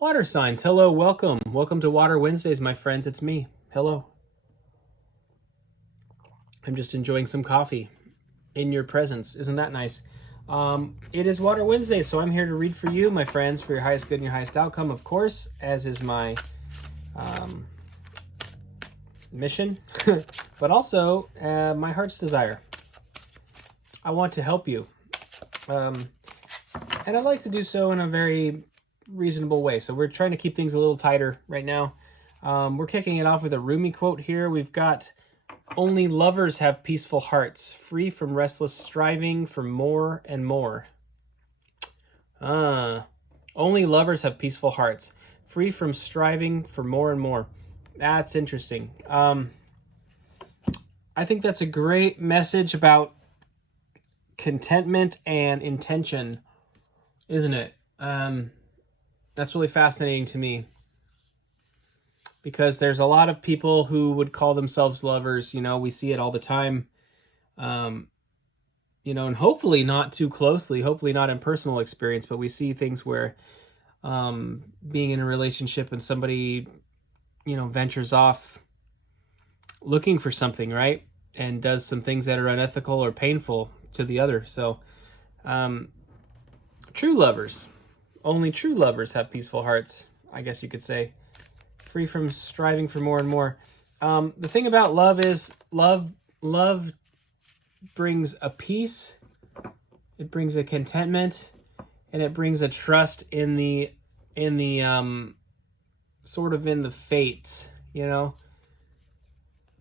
Water signs, hello, welcome. Welcome to Water Wednesdays, my friends. It's me. Hello. I'm just enjoying some coffee in your presence. Isn't that nice? It is Water Wednesday, so I'm here to read for you, my friends, for your highest good and your highest outcome, of course, as is my mission, but also my heart's desire. I want to help you. And I'd like to do so in a very reasonable way. So we're trying to keep things a little tighter right now. We're kicking it off with a Rumi quote here. We've got, "Only lovers have peaceful hearts, free from restless striving for more and more." Only lovers have peaceful hearts, free from striving for more and more. That's interesting. I think that's a great message about contentment and intention, isn't it? That's really fascinating to me, because there's a lot of people who would call themselves lovers. We see it all the time. And hopefully not too closely, hopefully not in personal experience, but we see things where being in a relationship and somebody, ventures off looking for something, right? And does some things that are unethical or painful to the other. So, true lovers, only true lovers have peaceful hearts, I guess you could say. Free from striving for more and more. The thing about love is love brings a peace, it brings a contentment, and it brings a trust in the sort of in the fates,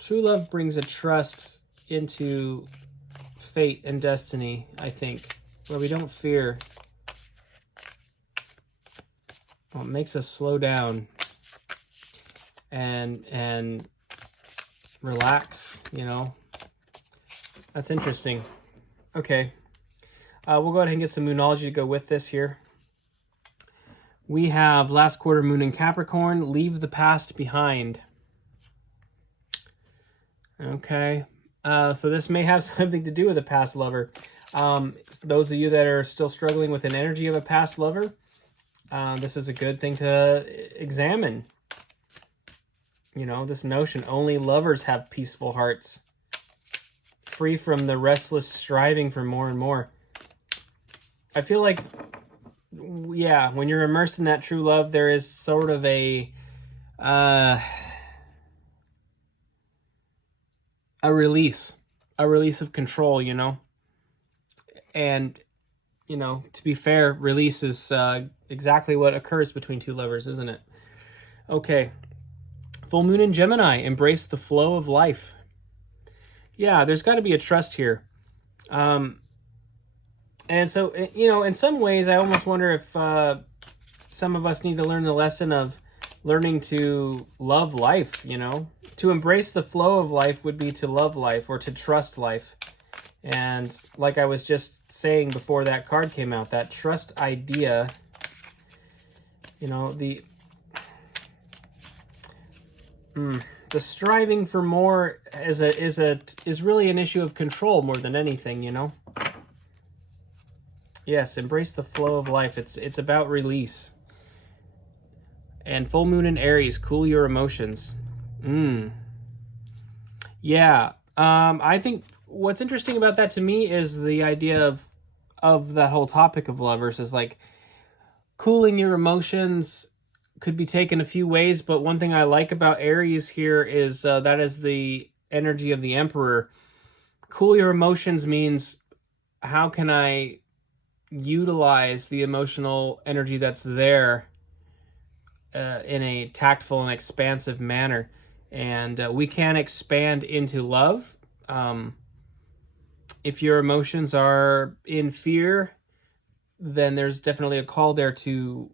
True love brings a trust into fate and destiny, I think, where we don't fear. Well, it makes us slow down and relax, That's interesting. Okay. We'll go ahead and get some Moonology to go with this here. We have last quarter moon in Capricorn, leave the past behind. Okay. So this may have something to do with a past lover. Those of you that are still struggling with an energy of a past lover, this is a good thing to examine. This notion, only lovers have peaceful hearts, free from the restless striving for more and more. I feel like, when you're immersed in that true love, there is sort of a release of control, and, to be fair, release is exactly what occurs between two lovers, isn't it? Okay. Full moon in Gemini, embrace the flow of life. Yeah, there's got to be a trust here. And so, in some ways, I almost wonder if some of us need to learn the lesson of learning to love life, To embrace the flow of life would be to love life or to trust life. And like I was just saying before that card came out, that trust idea, the striving for more is really an issue of control more than anything, Yes, embrace the flow of life. It's about release. And full moon in Aries, cool your emotions. Yeah. I think what's interesting about that to me is the idea of that whole topic of lovers is like cooling your emotions could be taken a few ways, but one thing I like about Aries here is that is the energy of the Emperor. Cool your emotions means, how can I utilize the emotional energy that's there in a tactful and expansive manner? And we can expand into love. If your emotions are in fear, then there's definitely a call there to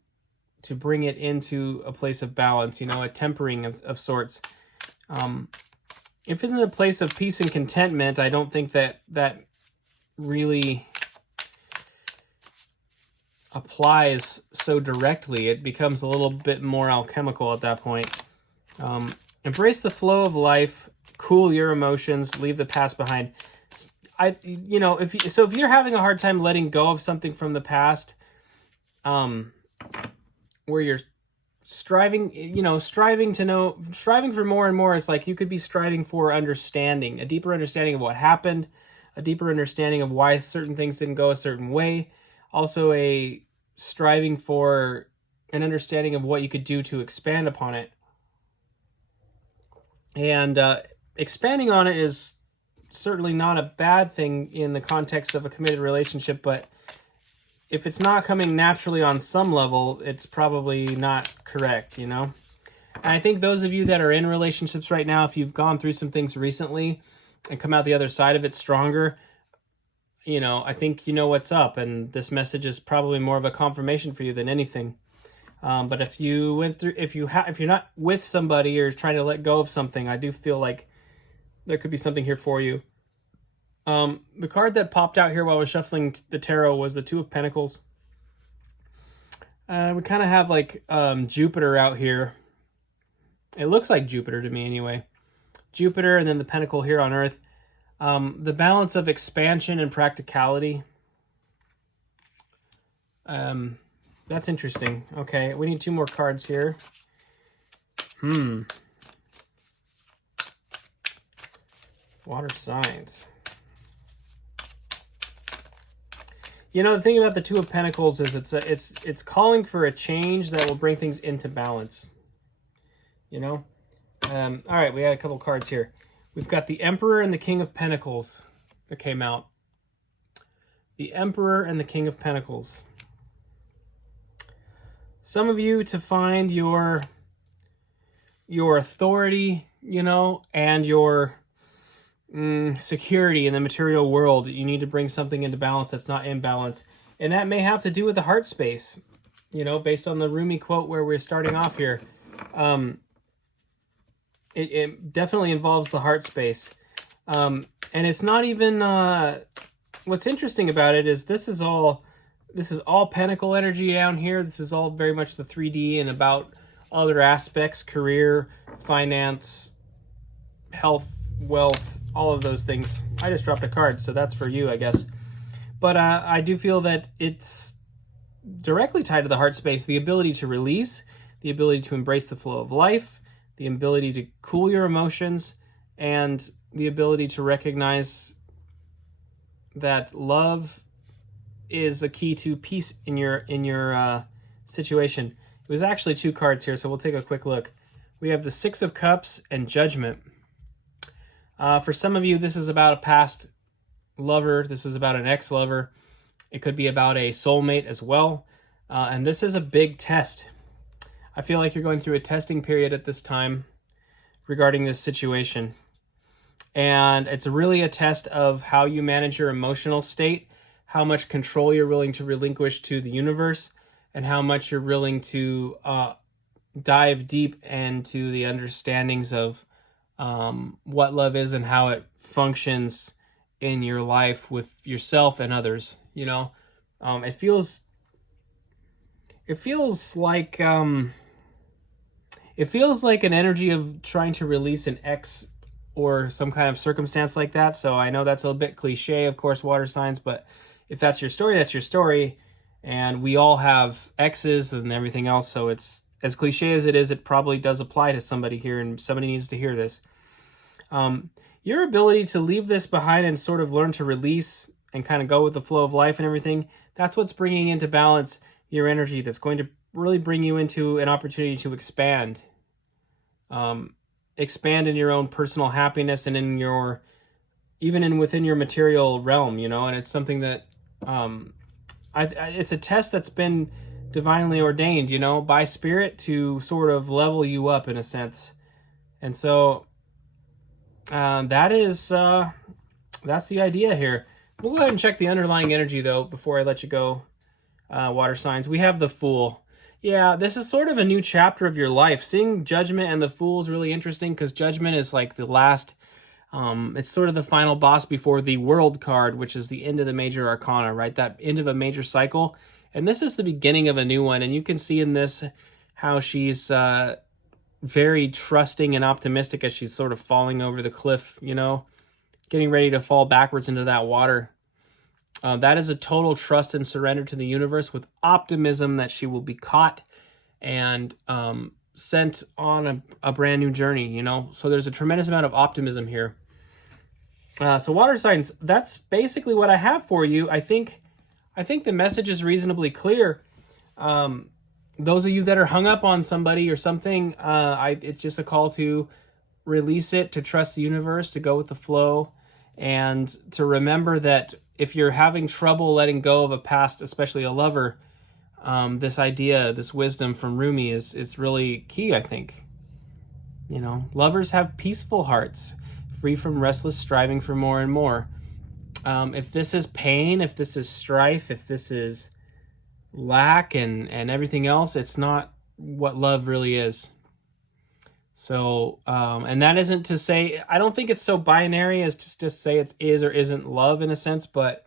bring it into a place of balance, a tempering of sorts. If it's in a place of peace and contentment, I don't think that really applies so directly. It becomes a little bit more alchemical at that point. Embrace the flow of life, cool your emotions, leave the past behind. If you're having a hard time letting go of something from the past, where you're striving, striving for more and more. It's like you could be striving for understanding, a deeper understanding of what happened, a deeper understanding of why certain things didn't go a certain way. Also a striving for an understanding of what you could do to expand upon it. And expanding on it is certainly not a bad thing in the context of a committed relationship, but if it's not coming naturally on some level, it's probably not correct, And I think those of you that are in relationships right now, if you've gone through some things recently and come out the other side of it stronger, I think you know what's up, and this message is probably more of a confirmation for you than anything. But if you're not with somebody or trying to let go of something, I do feel like there could be something here for you. The card that popped out here while I was shuffling the tarot was the Two of Pentacles. We kind of have like Jupiter out here. It looks like Jupiter to me anyway. Jupiter and then the Pentacle here on Earth. The balance of expansion and practicality. That's interesting. Okay, we need 2 more cards here. Water signs. The thing about the Two of Pentacles is it's calling for a change that will bring things into balance. All right, we got a couple cards here. We've got the Emperor and the King of Pentacles that came out. The Emperor and the King of Pentacles. Some of you to find your authority, and your security in the material world, you need to bring something into balance that's not in balance. And that may have to do with the heart space, based on the Rumi quote where we're starting off here. It definitely involves the heart space. And it's not even, what's interesting about it is this is all pentacle energy down here. This is all very much the 3D and about other aspects, career, finance, health, wealth, all of those things. I just dropped a card, so that's for you, I guess. But I do feel that it's directly tied to the heart space, the ability to release, the ability to embrace the flow of life, the ability to cool your emotions, and the ability to recognize that love is a key to peace in your situation. It was actually 2 cards here, so we'll take a quick look. We have the Six of Cups and Judgment. For some of you, this is about a past lover. This is about an ex-lover. It could be about a soulmate as well. And this is a big test. I feel like you're going through a testing period at this time regarding this situation. And it's really a test of how you manage your emotional state, how much control you're willing to relinquish to the universe, and how much you're willing to dive deep into the understandings of what love is and how it functions in your life with yourself and others. It feels like an energy of trying to release an ex or some kind of circumstance like that. So I know that's a bit cliche, of course, water signs, but if that's your story, that's your story. And we all have exes and everything else. So it's as cliche as it is, it probably does apply to somebody here, and somebody needs to hear this. Your ability to leave this behind and sort of learn to release and kind of go with the flow of life and everything, that's what's bringing into balance your energy. That's going to really bring you into an opportunity to expand. Expand in your own personal happiness and within your material realm, and it's something that it's a test that's been divinely ordained, by spirit to sort of level you up in a sense. And so that's the idea here. We'll go ahead and check the underlying energy though before I let you go, water signs. We have the Fool. Yeah, this is sort of a new chapter of your life. Seeing Judgment and the Fool is really interesting because Judgment is like the last, it's sort of the final boss before the World card, which is the end of the major arcana, right? That end of a major cycle. And this is the beginning of a new one. And you can see in this how she's very trusting and optimistic as she's sort of falling over the cliff, getting ready to fall backwards into that water. That is a total trust and surrender to the universe with optimism that she will be caught and sent on a brand new journey, you know? So there's a tremendous amount of optimism here. So water signs, that's basically what I have for you. I think the message is reasonably clear. Those of you that are hung up on somebody or something, it's just a call to release it, to trust the universe, to go with the flow, and to remember that if you're having trouble letting go of a past, especially a lover, this idea, this wisdom from Rumi is really key, I think. You know, lovers have peaceful hearts, free from restless striving for more and more. If this is pain, if this is strife, if this is lack and everything else, it's not what love really is. So, and that isn't to say, I don't think it's so binary as just to say it is or isn't love in a sense, but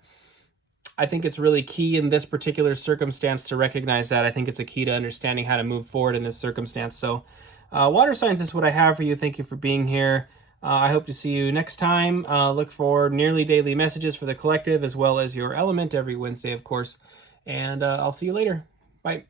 I think it's really key in this particular circumstance to recognize that. I think it's a key to understanding how to move forward in this circumstance. So, water signs is what I have for you. Thank you for being here. I hope to see you next time. Look for nearly daily messages for the collective as well as your element every Wednesday, of course. And I'll see you later. Bye.